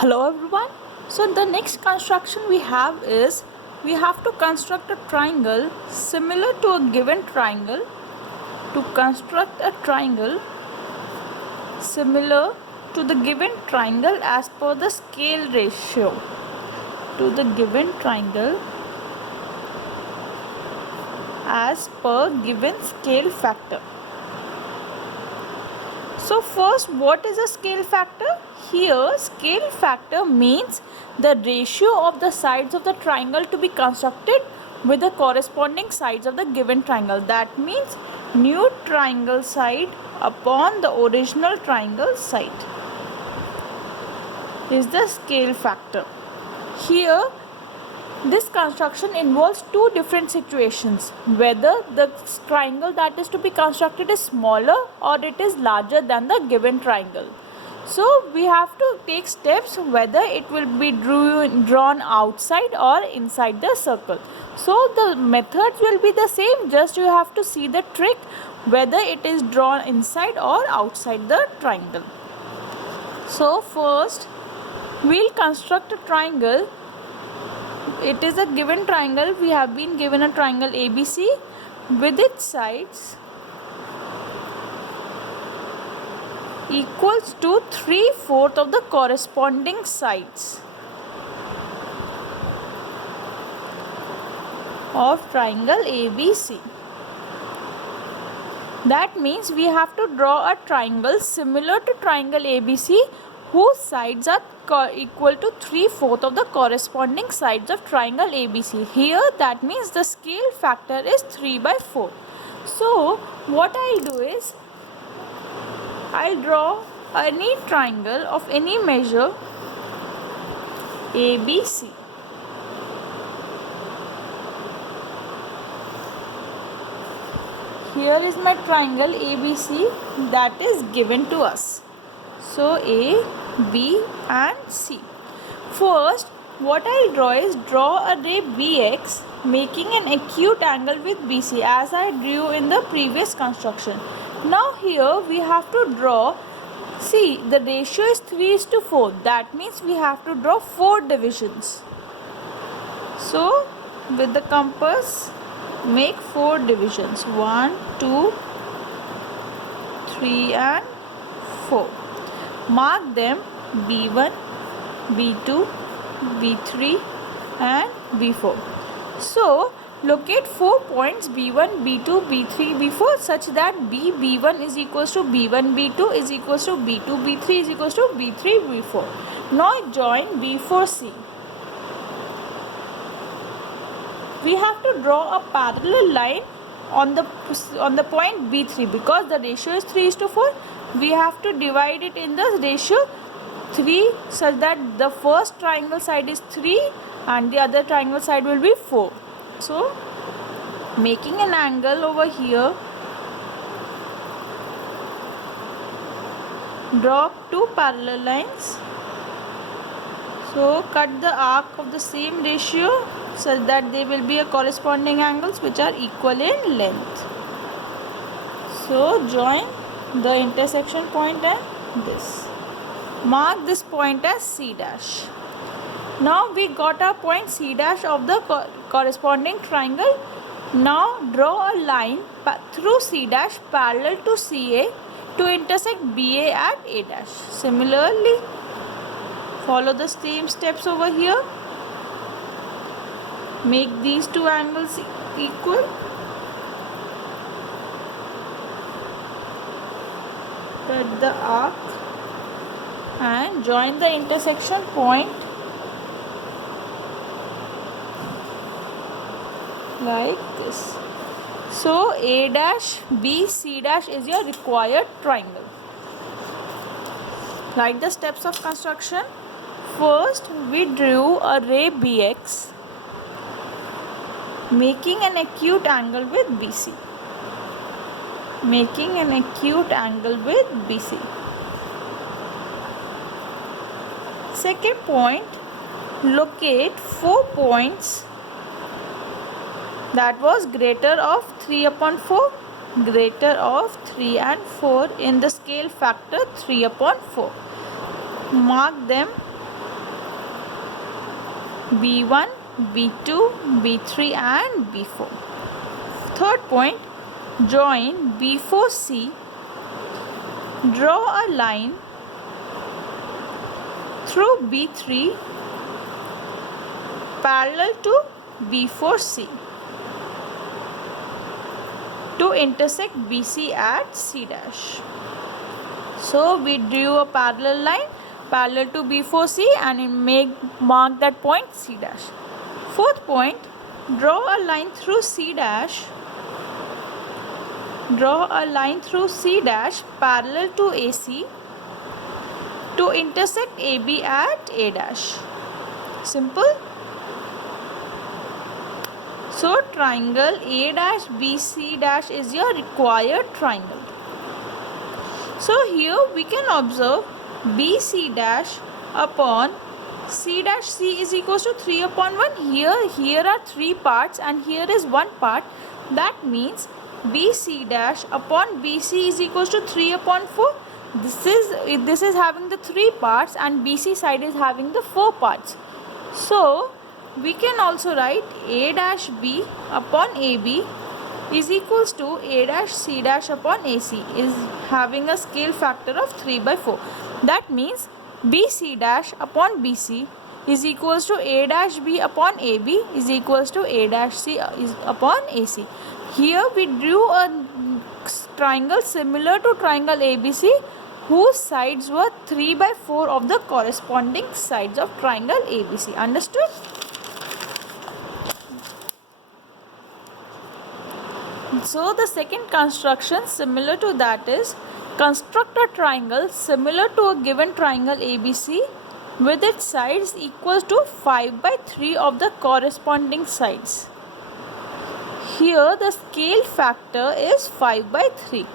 Hello everyone. So the next construction we have is we have to construct a triangle similar to a given triangle. To construct a triangle similar to the given triangle as per the scale ratio to the given triangle as per given scale factor. So first, what is a scale factor? Here, scale factor means the ratio of the sides of the triangle to be constructed with the corresponding sides of the given triangle. That means new triangle side upon the original triangle side is the scale factor. Here, this construction involves two different situations, whether the triangle that is to be constructed is smaller or it is larger than the given triangle. So we have to take steps whether it will be drawn outside or inside the circle. So the methods will be the same, just you have to see the trick whether it is drawn inside or outside the triangle. So first we'll construct a triangle. It is a given triangle. We have been given a triangle ABC with its sides equals to 3/4 of the corresponding sides of triangle ABC. That means we have to draw a triangle similar to triangle ABC whose sides are equal to 3/4 of the corresponding sides of triangle ABC. Here that means the scale factor is 3/4. So what I'll do is I'll draw any triangle of any measure ABC. Here is my triangle ABC that is given to us. So A, B and C. First what I'll draw is a ray BX making an acute angle with BC as I drew in the previous construction. Now here we have to draw, see the ratio is 3:4, that means we have to draw 4 divisions. So with the compass make 4 divisions, 1, 2, 3 and 4. Mark them B1, B2, B3 and B4. So locate 4 points B1, B2, B3, B4 such that B1 is equals to B1, B2 is equals to B2, B3 is equals to B3, B4. Now join B4C. We have to draw a parallel line on the point B3 because the ratio is 3:4. We have to divide it in the ratio 3 such that the first triangle side is 3 and the other triangle side will be 4. So making an angle over here, draw 2 parallel lines. So cut the arc of the same ratio such that they will be a corresponding angles which are equal in length. So join the intersection point and this. Mark this point as C dash. Now we got our point C dash of the corresponding triangle. Now draw a line through C dash parallel to CA to intersect BA at A dash. Similarly, follow the same steps over here. Make these 2 angles equal. Cut the arc and join the intersection point like this. So A dash B C dash is your required triangle. Write the steps of construction. First we drew a ray BX making an acute angle with BC. Making an acute angle with BC. Second point, locate 4 points that was greater of 3/4, greater of 3 and 4 in the scale factor 3/4. Mark them B1, B2, B3 and B4. Third point, join B4C. Draw a line through B3 parallel to B4C to intersect BC at C dash. So we drew a parallel line parallel to B4C and mark that point C dash. Fourth point, draw a line through C dash. Draw a line through C dash parallel to AC to intersect AB at A dash. Simple. So triangle A dash BC dash is your required triangle. So here we can observe BC dash upon C dash C is equals to 3 upon 1. Here are 3 parts and here is 1 part. That means BC dash upon BC is equals to 3 upon 4. This is having the 3 parts and BC side is having the 4 parts. So we can also write A dash B upon AB is equals to A dash C dash upon AC is having a scale factor of 3 by 4. That means BC dash upon BC is equals to A dash B upon AB is equals to A dash C is upon AC. Here we drew a triangle similar to triangle ABC whose sides were 3 by 4 of the corresponding sides of triangle ABC. Understood? So the second construction similar to that is construct a triangle similar to a given triangle ABC with its sides equals to 5 by 3 of the corresponding sides. Here the scale factor is 5 by 3.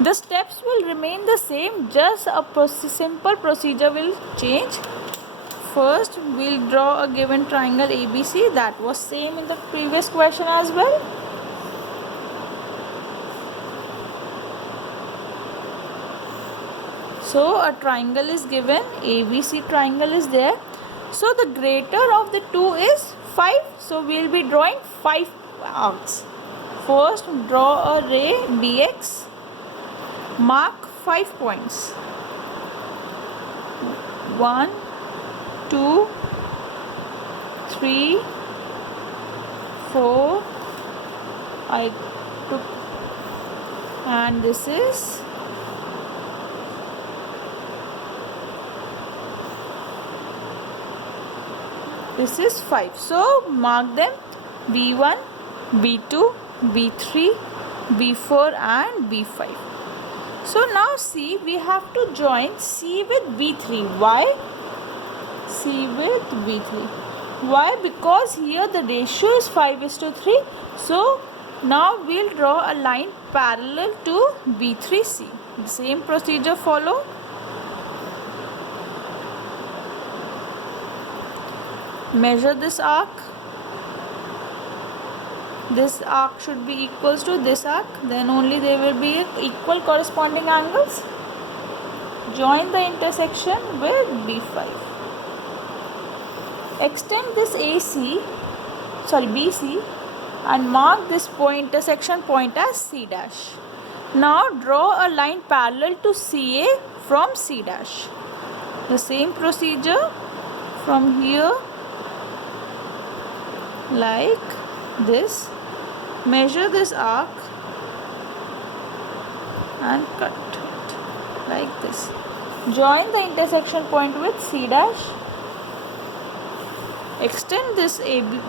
The steps will remain the same, just a simple procedure will change. First we'll draw a given triangle ABC, that was same in the previous question as well. So a triangle is given, ABC triangle is there. So the greater of the two is 5. So we will be drawing 5 arcs. First draw a ray BX, mark 5 points. 1, 2, 3, 4. I took, and this is this is 5. So mark them B1, B2, B3, B4 and B5. So now see, we have to join C with B3. Why? C with B3. Why? Because here the ratio is 5:3. So now we'll draw a line parallel to B3C. The same procedure follow. Measure this arc. This arc should be equals to this arc, then only there will be equal corresponding angles. Join the intersection with B5. Extend this BC and mark this intersection point as C dash. Now draw a line parallel to CA from C dash. The same procedure from here like this. Measure this arc and cut it like this. Join the intersection point with C dash. Extend this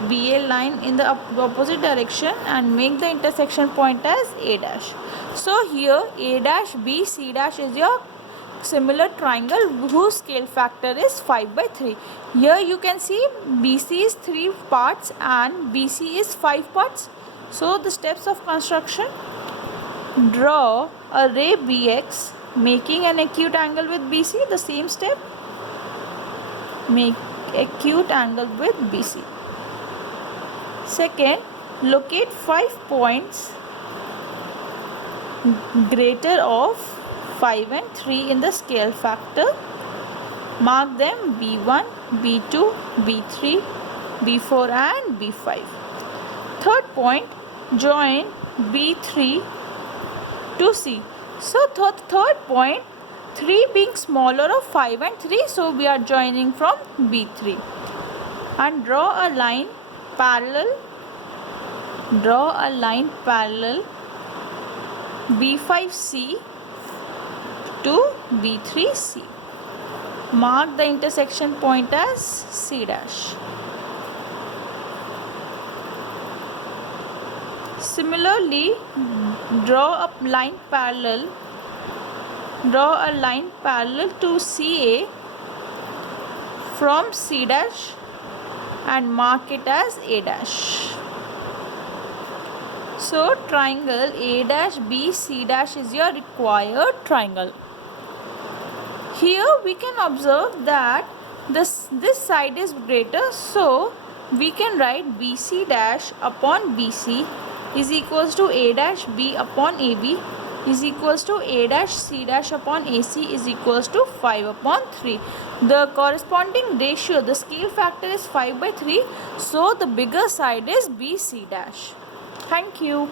BA line in the opposite direction and make the intersection point as A dash. So here A dash B C dash is your similar triangle whose scale factor is 5 by 3. Here you can see BC is 3 parts and BC is 5 parts. So the steps of construction: draw a ray BX making an acute angle with BC. The same step, make acute angle with BC. Second, locate 5 points greater of 5 and 3 in the scale factor. Mark them B1, B2, B3, B4 and B5. Third point, join B3 to C. So third point, 3 being smaller of 5 and 3, so we are joining from B3. And draw a line parallel B5C to B3C. Mark the intersection point as C dash. Similarly, draw a line parallel to CA from C dash and mark it as A dash. So triangle A dash B C dash is your required triangle. Here we can observe that this side is greater, so we can write BC dash upon BC is equals to A dash B upon AB is equals to A dash C dash upon AC is equals to 5 upon 3. The corresponding ratio, the scale factor is 5/3, so the bigger side is BC dash. Thank you.